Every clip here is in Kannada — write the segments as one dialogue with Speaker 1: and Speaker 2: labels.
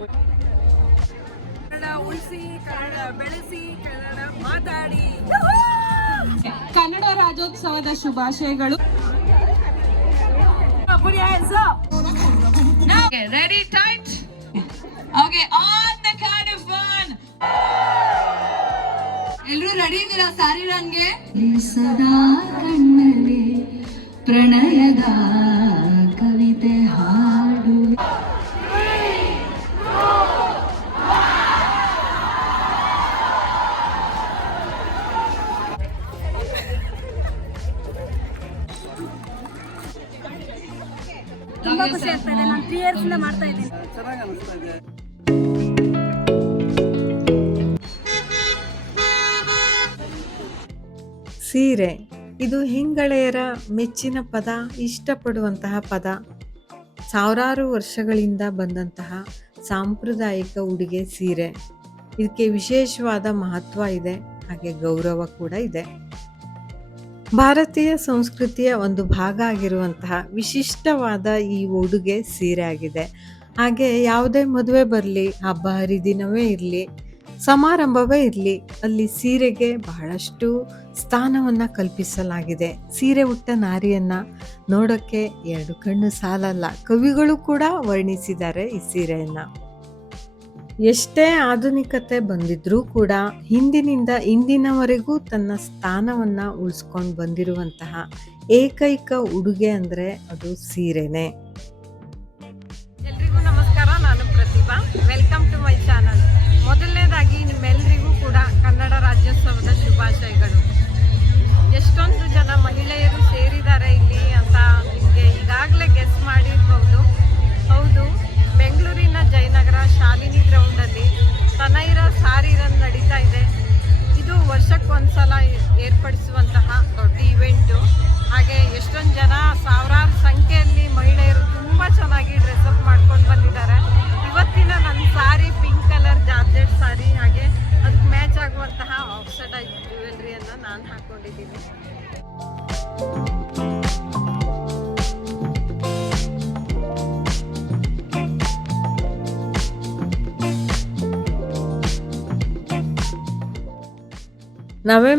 Speaker 1: ಕನ್ನಡ ಉಳಿಸಿ ಕನ್ನಡ ಬೆಳೆಸಿ ಕನ್ನಡ ಮಾತಾಡಿ
Speaker 2: ಕನ್ನಡ ರಾಜ್ಯೋತ್ಸವದ ಶುಭಾಶಯಗಳು. Ready tight okay on the count of one ಎಲ್ಲರೂ ರೆಡಿ ಇದ್ದೀರಾ ಸಾರಿ ನನ್ಗೆ?
Speaker 3: ಸದಾ ಕಣ್ಣಲ್ಲಿ ಪ್ರಣಯದ
Speaker 1: ತುಂಬಾ ಖುಷಿ ಆಗ್ತಾ ಇದೆ. ನಾನು ತ್ರೀ ಇಯರ್ಸ್ ಇಂದ ಮಾಡ್ತಾ ಇದ್ದೀನಿ.
Speaker 4: ಸೀರೆ ಇದು ಹೆಂಗಳೆಯರ ಮೆಚ್ಚಿನ ಪದ ಇಷ್ಟಪಡುವಂತಹ ಪದ. ಸಾವಿರಾರು ವರ್ಷಗಳಿಂದ ಬಂದಂತಹ ಸಾಂಪ್ರದಾಯಿಕ ಉಡುಗೆ ಸೀರೆ. ಇದಕ್ಕೆ ವಿಶೇಷವಾದ ಮಹತ್ವ ಇದೆ ಹಾಗೆ ಗೌರವ ಕೂಡ ಇದೆ. ಭಾರತೀಯ ಸಂಸ್ಕೃತಿಯ ಒಂದು ಭಾಗ ಆಗಿರುವಂತಹ ವಿಶಿಷ್ಟವಾದ ಈ ಉಡುಗೆ ಸೀರೆ ಆಗಿದೆ. ಹಾಗೆ ಯಾವುದೇ ಮದುವೆ ಬರಲಿ, ಹಬ್ಬ ಹರಿದಿನವೇ ಇರಲಿ, ಸಮಾರಂಭವೇ ಇರಲಿ, ಅಲ್ಲಿ ಸೀರೆಗೆ ಬಹಳಷ್ಟು ಸ್ಥಾನವನ್ನು ಕಲ್ಪಿಸಲಾಗಿದೆ. ಸೀರೆ ಉಟ್ಟ ನಾರಿಯನ್ನು ನೋಡೋಕ್ಕೆ ಎರಡು ಕಣ್ಣು ಸಾಲಲ್ಲ. ಕವಿಗಳು ಕೂಡ ವರ್ಣಿಸಿದ್ದಾರೆ ಈ ಸೀರೆಯನ್ನ. ಎಷ್ಟೇ ಆಧುನಿಕತೆ ಬಂದಿದ್ರೂ ಕೂಡ ಹಿಂದಿನಿಂದ ಇಂದಿನವರೆಗೂ ತನ್ನ ಸ್ಥಾನವನ್ನ ಉಳಿಸ್ಕೊಂಡು ಬಂದಿರುವಂತಹ ಏಕೈಕ ಉಡುಗೆ ಅಂದ್ರೆ ಅದು ಸೀರೆನೆ.
Speaker 1: ಎಲ್ರಿಗೂ ನಮಸ್ಕಾರ, ನಾನು Pratibha. Welcome to my channel ಮೊದಲನೇದಾಗಿ ನಿಮ್ಮೆಲ್ಲರಿಗೂ ಕೂಡ ಕನ್ನಡ ರಾಜ್ಯೋತ್ಸವದ ಶುಭಾಶಯಗಳು. ಎಷ್ಟೊಂದು ಜನ ಮಹಿಳೆಯರು ಸೇರಿದ್ದಾರೆ ಇಲ್ಲಿ ಅಂತ ನಿಮಗೆ ಈಗಾಗಲೇ ಗೆಸ್ ಮಾಡಿರ್ಬೋದು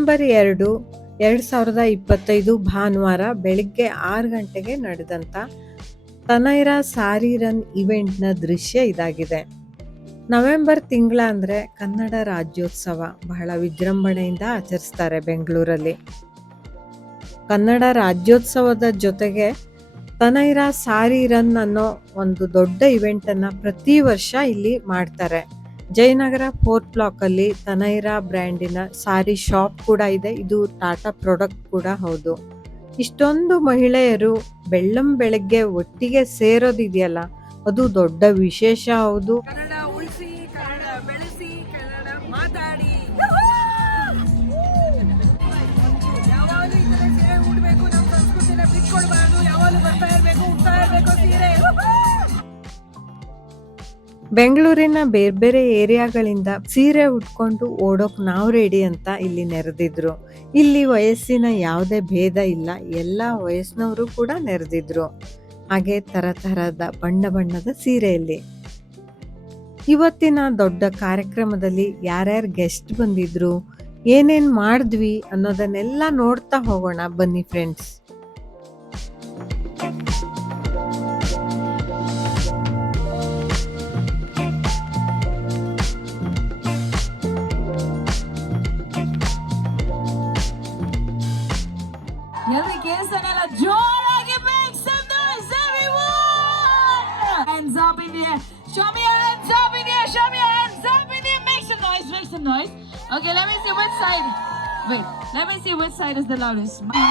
Speaker 4: ನವೆಂಬರ್ ಎರಡು ಎರಡು ಸಾವಿರದ ಇಪ್ಪತ್ತೈದು ಭಾನುವಾರ ಬೆಳಿಗ್ಗೆ ಆರು ಗಂಟೆಗೆ ನಡೆದಂಥ ತನೈರಾ ಸಾರಿ ರನ್ ಇವೆಂಟ್ನ ದೃಶ್ಯ ಇದಾಗಿದೆ. ನವೆಂಬರ್ ತಿಂಗಳ ಅಂದರೆ ಕನ್ನಡ ರಾಜ್ಯೋತ್ಸವ ಬಹಳ ವಿಜೃಂಭಣೆಯಿಂದ ಆಚರಿಸ್ತಾರೆ ಬೆಂಗಳೂರಲ್ಲಿ. ಕನ್ನಡ ರಾಜ್ಯೋತ್ಸವದ ಜೊತೆಗೆ ತನೈರಾ ಸಾರಿ ರನ್ ಅನ್ನೋ ಒಂದು ದೊಡ್ಡ ಇವೆಂಟನ್ನು ಪ್ರತಿ ವರ್ಷ ಇಲ್ಲಿ ಮಾಡ್ತಾರೆ. ಜಯನಗರ ಫೋರ್ತ್ ಬ್ಲಾಕ್ ಅಲ್ಲಿ ತನೈರಾ ಬ್ರ್ಯಾಂಡಿನ ಸಾರಿ ಶಾಪ್ ಕೂಡ ಇದೆ. ಇದು ಟಾಟಾ ಪ್ರಾಡಕ್ಟ್ ಕೂಡ ಹೌದು. ಇಷ್ಟೊಂದು ಮಹಿಳೆಯರು ಬೆಳ್ಳಂ ಬೆಳಗ್ಗೆ ಒಟ್ಟಿಗೆ ಸೇರೋದಿದೆಯಲ್ಲ, ಅದು ದೊಡ್ಡ ವಿಶೇಷ ಹೌದು.
Speaker 1: ಕನ್ನಡ
Speaker 4: ಬೆಂಗಳೂರಿನ ಬೇರೆ ಬೇರೆ ಏರಿಯಾಗಳಿಂದ ಸೀರೆ ಉಟ್ಕೊಂಡು ಓಡೋಕ್ ನಾವು ರೆಡಿ ಅಂತ ಇಲ್ಲಿ ನೆರೆದಿದ್ರು. ಇಲ್ಲಿ ವಯಸ್ಸಿನ ಯಾವುದೇ ಭೇದ ಇಲ್ಲ, ಎಲ್ಲ ವಯಸ್ಸಿನವರು ಕೂಡ ನೆರೆದಿದ್ರು. ಹಾಗೆ ತರ ತರಹದ ಬಣ್ಣ ಬಣ್ಣದ ಸೀರೆಯಲ್ಲಿ. ಇವತ್ತಿನ ದೊಡ್ಡ ಕಾರ್ಯಕ್ರಮದಲ್ಲಿ ಯಾರ್ಯಾರು ಗೆಸ್ಟ್ ಬಂದಿದ್ರು, ಏನೇನು ಮಾಡಿದ್ವಿ ಅನ್ನೋದನ್ನೆಲ್ಲ ನೋಡ್ತಾ ಹೋಗೋಣ ಬನ್ನಿ ಫ್ರೆಂಡ್ಸ್
Speaker 2: ಎಲ್ರಿ ಕೇಳಿಸ್ತಾನೆಲ್ಲ ಜೋರಾಗಿ make some noise everyone hands up in the air show me your hands up in the air show me your hands up in the air make some noise make some noise okay let me see which side wait let me see which side is the loudest noise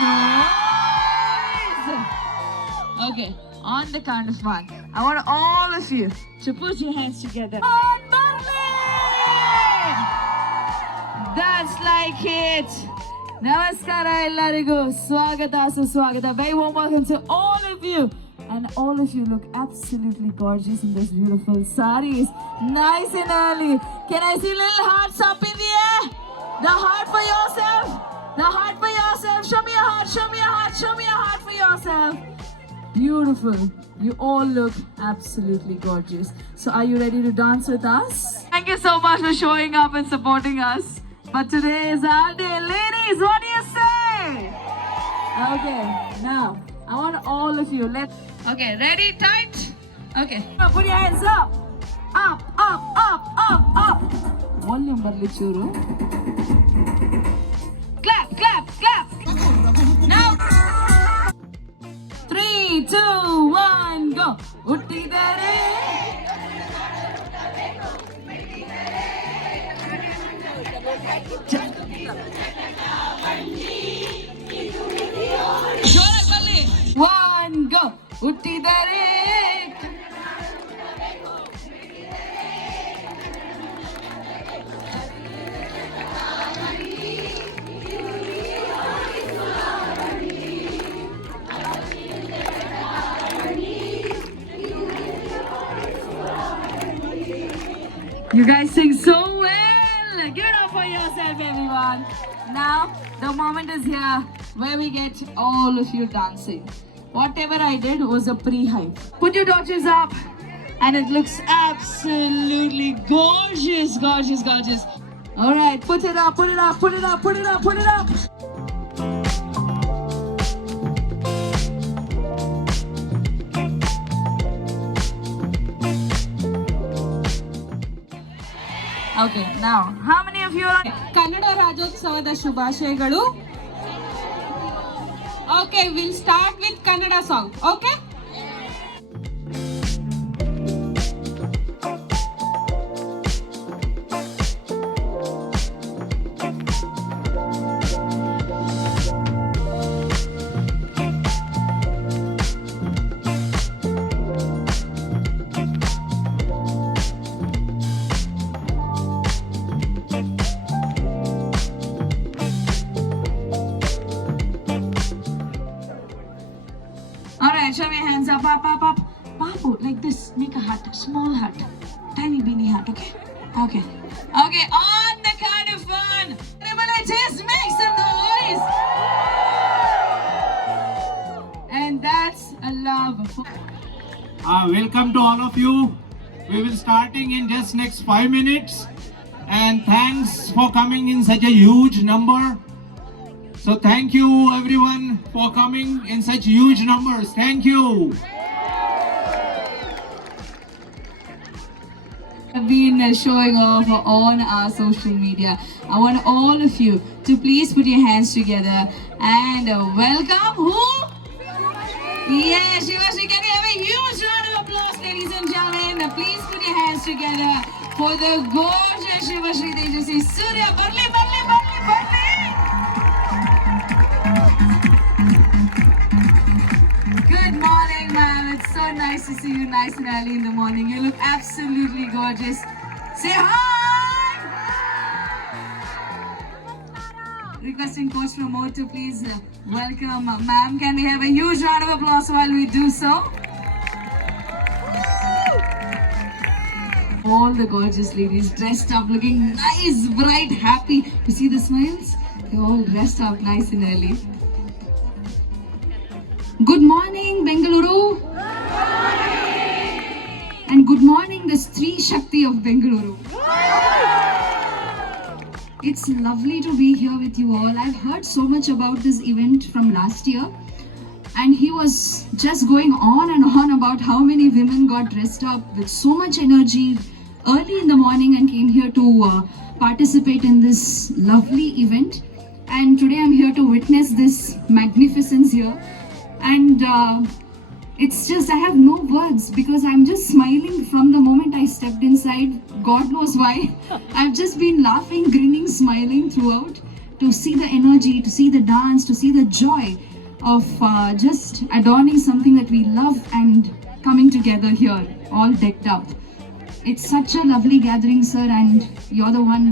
Speaker 2: okay on the count of one I want all of you to put your hands together on Berlin that's like it ನಮಸ್ಕಾರ ಎಲ್ಲರಿಗೂ ಸ್ವಾಗತ ಸುಸ್ವಾಗತ very warm welcome to all of you and all of you look absolutely gorgeous in those beautiful saris nice and early can I see little hearts up in the air the heart for yourself the heart for yourself show me a heart show me a heart show me a heart for yourself beautiful You all look absolutely gorgeous. So, are you ready to dance with us? Thank you so much for showing up and supporting us. But today is our day. Ladies, what do you say? Okay, now I want all of you. Let's. Okay, ready, tight. Okay. Put your hands up. Up, up, up, up, up. Volume barli you. Clap, clap, clap. Now. Three, two, one, go. Utti there. ಹುಟ್ಟಿದರೆ You guys sing so well. Give it up for yourself, everyone. Now, the moment is here where we get all of you dancing. Whatever I did was a pre-hype. Put your torches up and it looks absolutely gorgeous, gorgeous, gorgeous. All right, put it up, put it up, put it up, put it up, put it up. Okay, now, how many of you are... Kannada Rajotsavada Shubhashayagalu. Okay, we'll start with
Speaker 5: Kannada song. Okay? All of you. We will starting in just next five minutes. And thanks for coming in such a huge number. So thank you everyone for coming in such huge numbers. Thank you.
Speaker 2: have been uh, showing off on our social media. I want all of you to please put your hands together and uh, welcome who? Yes, Shivashri, can we have a huge round Please put your hands together for the gorgeous Shivashri Tejasi Surya Barli, Barli, Barli, Barli. Good morning, ma'am. It's so nice to see you nice and early in the morning. You look absolutely gorgeous. Say hi! Requesting Coach Pramod to please uh, welcome ma'am. Can we have a huge round of applause while we do so? All the gorgeous ladies dressed up, looking nice, bright, happy. You see the smiles? They're all dressed up nice and early.
Speaker 3: Good morning, Bengaluru. And good morning, the Stree Shakti of Bengaluru. It's lovely to be here with you all. I've heard so much about this event from last year, and he was just going on and on about how many women got dressed up with so much energy early in the morning and came here to uh, participate in this lovely event. And today I'm here to witness this magnificence here. And uh, it's just i have no words because i'm just smiling from the moment i stepped inside. God knows why. I've just been laughing grinning smiling throughout to see the energy to see the dance to see the joy of uh, just adorning something that we love and coming together here all decked up it's such a lovely gathering sir and you're the one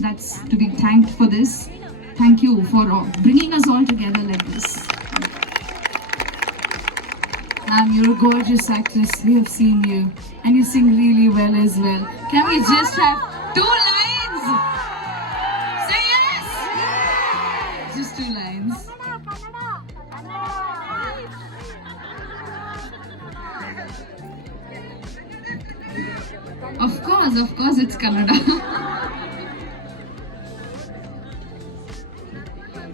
Speaker 3: that's to be thanked for this thank you for uh, bringing us all together like this Ma'am, you're a gorgeous actress. We have seen you. And you sing really well as well. Can we just have two course, of course, it's Kannada.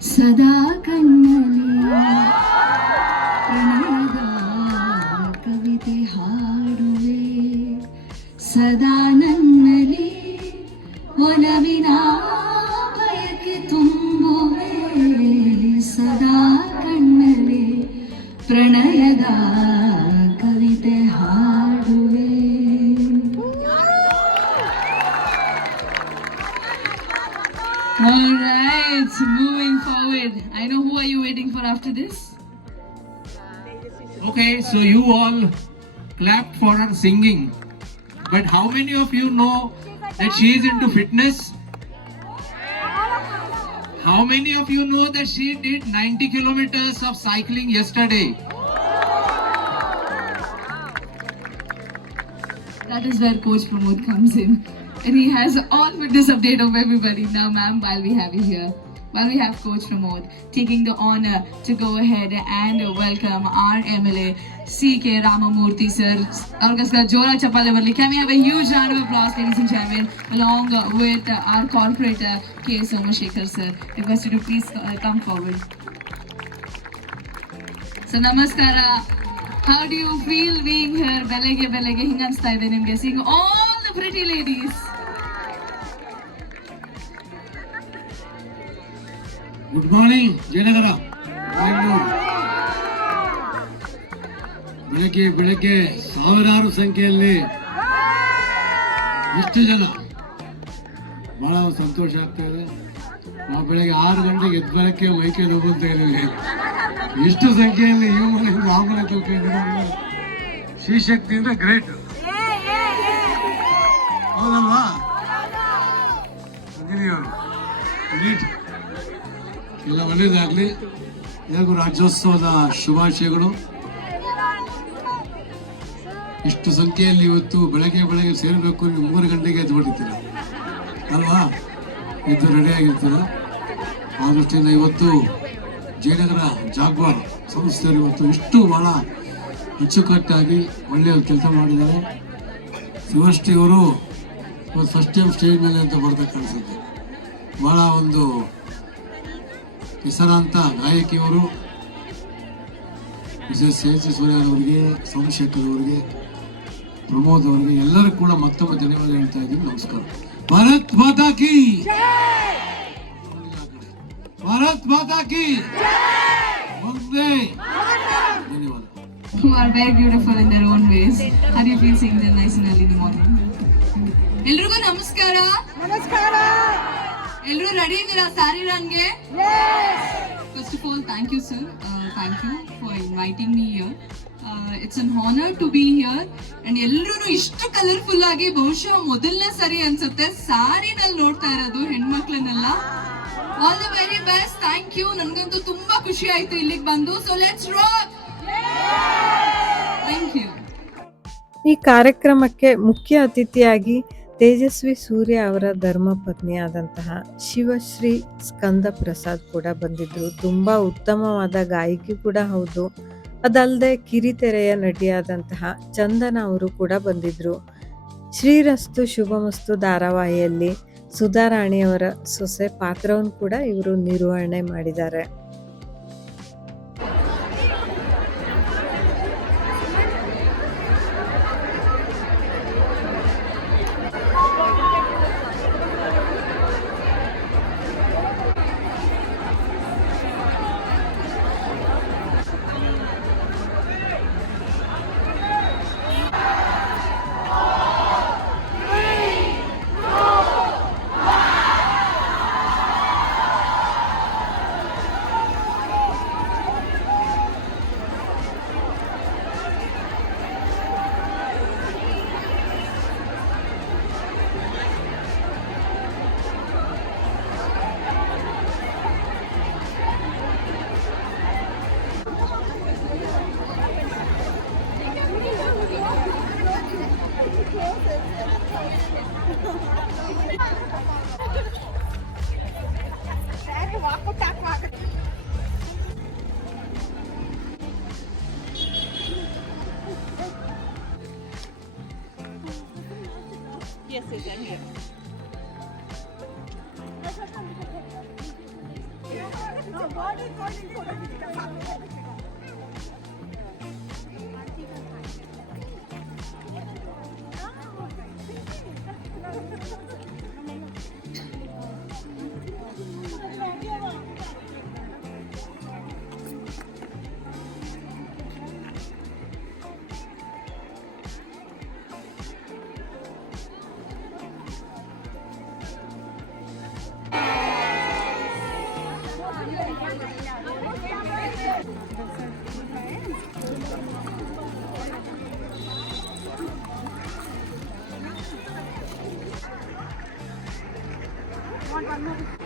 Speaker 3: ಸದಾ ಕಣ್ಣಲ್ಲಿ ಪ್ರಣಯದ ಕವಿತೆ ಹಾಡುವೆ ಸದಾ ನನ್ನಲ್ಲಿ
Speaker 5: clapped for her singing. But how many of you know that she is into fitness? How many of you know that she did 90 kilometers of cycling yesterday?
Speaker 2: That is where Coach Pramod comes in. And he has all fitness update of everybody. Now, ma'am, while we have you here, while we have Coach Pramod taking the honor to go ahead and welcome our MLA, C.K. Ramamurthy, sir. Orchestra Jora Chapalavarli. Can we have a huge round of applause, ladies and gentlemen, along with our corporate uh, K. Somashekar, sir. Request you to please uh, come forward. So ನಮಸ್ಕಾರ how do you feel being here ಬೆಳಗ್ಗೆ ಬೆಳಗ್ಗೆ ಹಿಂಗ ಅನ್ಸ್ತಾ ಇದೆ ನಿಮ್ಗೆ sing all the pretty ladies
Speaker 5: good morning Jayanagar Bengaluru ಬೆಳಗ್ಗೆ ಬೆಳಗ್ಗೆ ಸಾವಿರಾರು ಸಂಖ್ಯೆಯಲ್ಲಿ ಎಷ್ಟು ಜನ? ಬಹಳ ಸಂತೋಷ ಆಗ್ತಾ ಇದೆ. ನಾವು ಬೆಳಗ್ಗೆ ಆರು ಗಂಟೆಗೆ ಎದ್ದು ಬರಕ್ಕೆ ಮೈಕೆ ನೋವು ಅಂತ ಇಷ್ಟು ಎಷ್ಟು ಸಂಖ್ಯೆಯಲ್ಲಿ ಈ ಮನೆಯಿಂದ ಆ ತಲುಪಿದ್ದಾರೆ ಶ್ರೀಶಕ್ತಿ ಅಂದ್ರೆ ಗ್ರೇಟ್. ಎಲ್ಲ ಒಳ್ಳೆಯದಾಗಲಿ ಎಲ್ಲರಿಗೂ ರಾಜ್ಯೋತ್ಸವದ ಶುಭಾಶಯಗಳು. ಇಷ್ಟು ಸಂಖ್ಯೆಯಲ್ಲಿ ಇವತ್ತು ಬೆಳಗ್ಗೆ ಬೆಳಗ್ಗೆ ಸೇರಬೇಕು ನೀವು ಮೂರು ಗಂಟೆಗೆ ಎದ್ದು ಅಲ್ವಾ? ಇದು ರೆಡಿಯಾಗಿರ್ತೀರ ಆ ದೃಷ್ಟಿಯಿಂದ ಇವತ್ತು ಜಯನಗರ ಜಾಗ್ವಾರ್ ಸಂಸ್ಥೆಯವರು ಇವತ್ತು ಇಷ್ಟು ಬಹಳ ಅಚ್ಚುಕಟ್ಟಾಗಿ ಒಳ್ಳೆಯ ಕೆಲಸ ಮಾಡಿದ್ದಾರೆ. ಶಿವಶ್ರೀ ಅವರು ಇವತ್ತು ಫಸ್ಟ್ ಟೈಮ್ ಸ್ಟೇಜ್ ಮೇಲೆ ಅಂತ ಬರ್ತಾ ಕಾಣಿಸುತ್ತೆ. ಬಹಳ ಒಂದು ಹೆಸರಾಂತ ಗಾಯಕಿಯವರು ಮಿಸಸ್ ಸೇಜಿ ಸೂರ್ಯನ್ ಅವರಿಗೆ ಸೋಮಶೇಖರ್ ಅವರಿಗೆ ಪ್ರಮೋದ್ ಅವರಿಗೆ ಎಲ್ಲರೂ ಕೂಡ ಮತ್ತೊಮ್ಮೆ ಧನ್ಯವಾದ ಹೇಳ್ತಾ ಇದ್ದೀನಿ. ನಮಸ್ಕಾರ. ಭಾರತ್ ಮಾತಾ ಕಿ! ಭಾರತ್ ಮಾತಾ ಕಿ! ಒಂದೇ ಧನ್ಯವಾದ.
Speaker 2: who are very beautiful in their own ways. How do you feel seeing them nice and early in the morning? ಎಲ್ರಿಗೂ ನಮಸ್ಕಾರ. ನಮಸ್ಕಾರ. ಎಲ್ರು ರೆಡಿ ಇದ್ದೀರಾ? Sari ರನ್ಗೆ first of all thank you sir thank you for inviting me here it's an honour to be here and ಎಲ್ಲರೂ ಇಷ್ಟು ಕಲರ್ಫುಲ್ ಆಗಿ ಬಹುಶಃ ಮೊದಲನೇ ಸರಿ ಅನ್ಸುತ್ತೆ. ಸಾರಿನಲ್ಲಿ ನೋಡ್ತಾ ಇರೋದು, ಹೆಣ್ಮಕ್ಳನ್ನೆಲ್ಲ. All the very best thank you ನನ್ಗಂತೂ ತುಂಬಾ ಖುಷಿ ಆಯ್ತು ಇಲ್ಲಿಗೆ ಬಂದು. So let's rock thank you
Speaker 4: ಈ ಕಾರ್ಯಕ್ರಮಕ್ಕೆ ಮುಖ್ಯ ಅತಿಥಿಯಾಗಿ ತೇಜಸ್ವಿ ಸೂರ್ಯ ಅವರ ಧರ್ಮಪತ್ನಿಯಾದಂತಹ ಶಿವಶ್ರೀ ಸ್ಕಂದ ಪ್ರಸಾದ್ ಕೂಡ ಬಂದಿದ್ರು. ತುಂಬ ಉತ್ತಮವಾದ ಗಾಯಕಿ ಕೂಡ ಹೌದು. ಅದಲ್ಲದೆ ಕಿರಿತೆರೆಯ ನಟಿಯಾದಂತಹ ಚಂದನ ಅವರು ಕೂಡ ಬಂದಿದ್ರು. ಶ್ರೀರಸ್ತು ಶುಭಮಸ್ತು ಧಾರಾವಾಹಿಯಲ್ಲಿ ಸುಧಾರಾಣಿಯವರ ಸೊಸೆ ಪಾತ್ರವನ್ನು ಕೂಡ ಇವರು ನಿರ್ವಹಣೆ ಮಾಡಿದ್ದಾರೆ.
Speaker 1: Yes, it's in here. No, God is I'm not.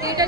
Speaker 4: দুইটা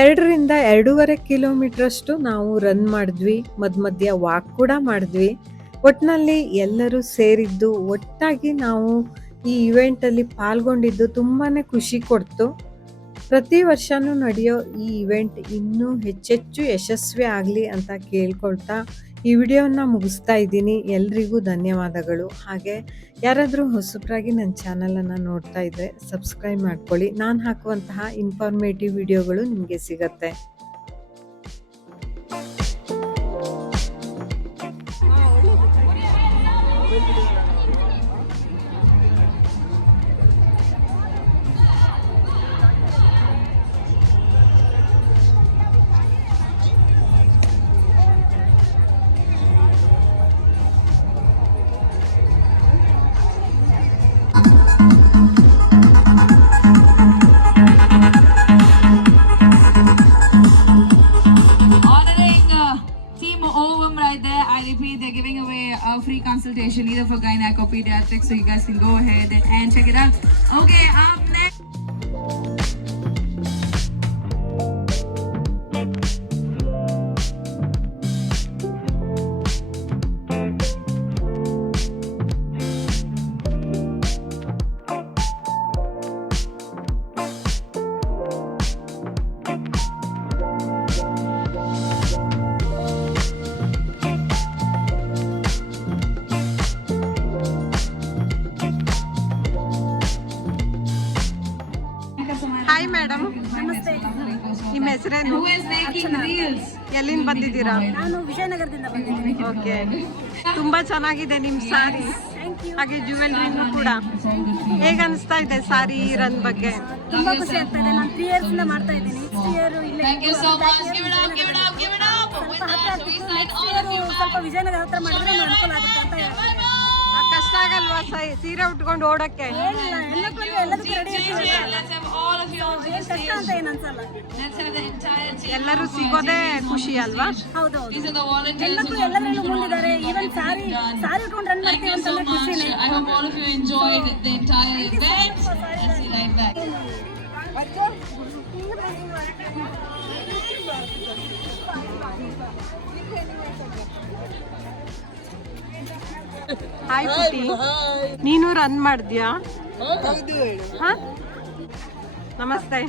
Speaker 4: ಎರಡರಿಂದ ಎರಡೂವರೆ ಕಿಲೋಮೀಟ್ರಷ್ಟು ನಾವು ರನ್ ಮಾಡಿದ್ವಿ ಮಧ್ಯ ಮಧ್ಯ ವಾಕ್ ಕೂಡ ಮಾಡಿದ್ವಿ. ಒಟ್ಟಿನಲ್ಲಿ ಎಲ್ಲರೂ ಸೇರಿದ್ದು ಒಟ್ಟಾಗಿ ನಾವು ಈ ಇವೆಂಟಲ್ಲಿ ಪಾಲ್ಗೊಂಡಿದ್ದು ತುಂಬಾ ಖುಷಿ ಕೊಡ್ತು. ಪ್ರತಿ ವರ್ಷವೂ ನಡೆಯೋ ಈ ಇವೆಂಟ್ ಇನ್ನೂ ಹೆಚ್ಚೆಚ್ಚು ಯಶಸ್ವಿ ಆಗಲಿ ಅಂತ ಕೇಳ್ಕೊಳ್ತಾ ಈ ವಿಡಿಯೋನ ಮುಗಿಸ್ತಾ ಇದ್ದೀನಿ. ಎಲ್ರಿಗೂ ಧನ್ಯವಾದಗಳು. ಹಾಗೆ ಯಾರಾದರೂ ಹೊಸಬರಾಗಿ ನನ್ನ ಚಾನಲನ್ನು ನೋಡ್ತಾ ಇದ್ದರೆ ಸಬ್ಸ್ಕ್ರೈಬ್ ಮಾಡ್ಕೊಳ್ಳಿ. ನಾನು ಹಾಕುವಂತಹ ಇನ್ಫಾರ್ಮೇಟಿವ್ ವಿಡಿಯೋಗಳು ನಿಮಗೆ ಸಿಗತ್ತೆ.
Speaker 2: Consultation either for gynec or pediatrics, so you guys can go ahead and check it out. Okay, up
Speaker 1: ಚೆನ್ನಾಗಿದೆ ನಿಮ್ ಸಾರಿ. ಹಾಗೆ ಜುವೆಲ್ರಿನೂ ಕೂಡ. ಹೇಗ ಅನಿಸ್ತಾ ಇದೆ ಸಾರಿ ರನ್ ಬಗ್ಗೆ?
Speaker 6: ತುಂಬಾ ಖುಷಿ ಆಗ್ತಾ ಇದೆ. ನಾನು ತ್ರೀ ಇಯರ್ಸ್ ಇಂದ ಮಾಡ್ತಾ ಇದ್ದೀನಿ. ನೆಕ್ಸ್ಟ್ ಇಯರ್ ಇಲ್ಲೇ ಸ್ವಲ್ಪ ವಿಜಯನಗರ ಹತ್ರ ಮಾಡಿದ್ರೆ ಅನುಕೂಲ ಆಗುತ್ತೆ ಅಂತ ಹೇಳ್ತೀನಿ.
Speaker 1: ಆಗಲ್ವಾ ಸೈ ಸೀರೆ ಉಟ್ಕೊಂಡು ಓಡಕ್ಕೆ ಎಲ್ಲರೂ ಸಿಗೋದೇ ಖುಷಿ ಅಲ್ವಾ
Speaker 2: ಹೌದೌದು
Speaker 1: ಹಾಯ್ ಪುಟಿ ನೀನು ರನ್ ಮಾಡಿದ್ಯಾ? ನಮಸ್ತೆ.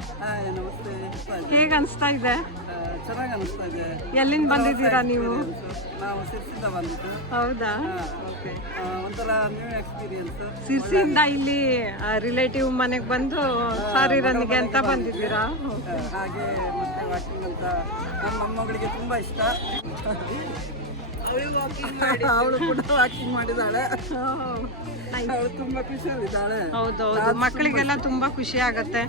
Speaker 1: ಹೇಗೆ ಅನ್ಸ್ತಾ ಇದೆ?
Speaker 7: ಚೆನ್ನಾಗಿ ಅನಿಸ್ತಾ ಇದೆ
Speaker 1: ಎಲ್ಲಿಂದ ಬಂದಿದ್ದೀರಾ ನೀವು?
Speaker 7: ನಾವು ಸಿರ್ಸಿಂದ ಬಂದಿದ್ದು
Speaker 1: ಹೌದಾ?
Speaker 7: ಓಕೆ ಒಂಥರ ನ್ಯೂ ಎಕ್ಸ್ಪೀರಿಯನ್ಸ್
Speaker 1: ಸಿರ್ಸಿಯಿಂದ ಇಲ್ಲಿ ರಿಲೇಟಿವ್ ಮನೆಗೆ ಬಂದು ಸಾರಿ ರನ್ಗೆ ಅಂತ ಬಂದಿದ್ದೀರಾ?
Speaker 7: ಹಾಗೆ ಮತ್ತೆ ವಾಕಿಂಗ್ ಅಂತ ನಮ್ಮ ಮೊಮ್ಮಗಳಿಗೆ ತುಂಬಾ ಇಷ್ಟ. ಅವಳು ಕೂಡ ವಾಕಿಂಗ್ ಮಾಡಿದಾಳೆ ಅವಳು ತುಂಬಾ ಖುಷಿಯಲ್ಲಿದ್ದಾಳೆ.
Speaker 1: ಹೌದೌದು. ಮಕ್ಕಳಿಗೆಲ್ಲ ತುಂಬಾ ಖುಷಿ ಆಗತ್ತೆ.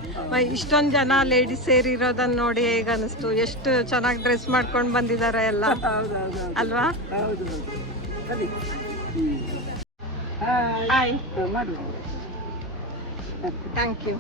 Speaker 1: ಇಷ್ಟೊಂದು ಜನ ಲೇಡೀಸ್ ಸೇರಿರೋದನ್ನ ನೋಡಿ ಈಗ ಅನಿಸ್ತು? ಎಷ್ಟು ಚೆನ್ನಾಗಿ ಡ್ರೆಸ್ ಮಾಡ್ಕೊಂಡು ಬಂದಿದ್ದಾರೆ ಎಲ್ಲ?
Speaker 7: ಹೌದು ಹೌದು ಹೌದು
Speaker 1: ಅಲ್ವಾ ಹಾಯ್ ಥ್ಯಾಂಕ್ ಯು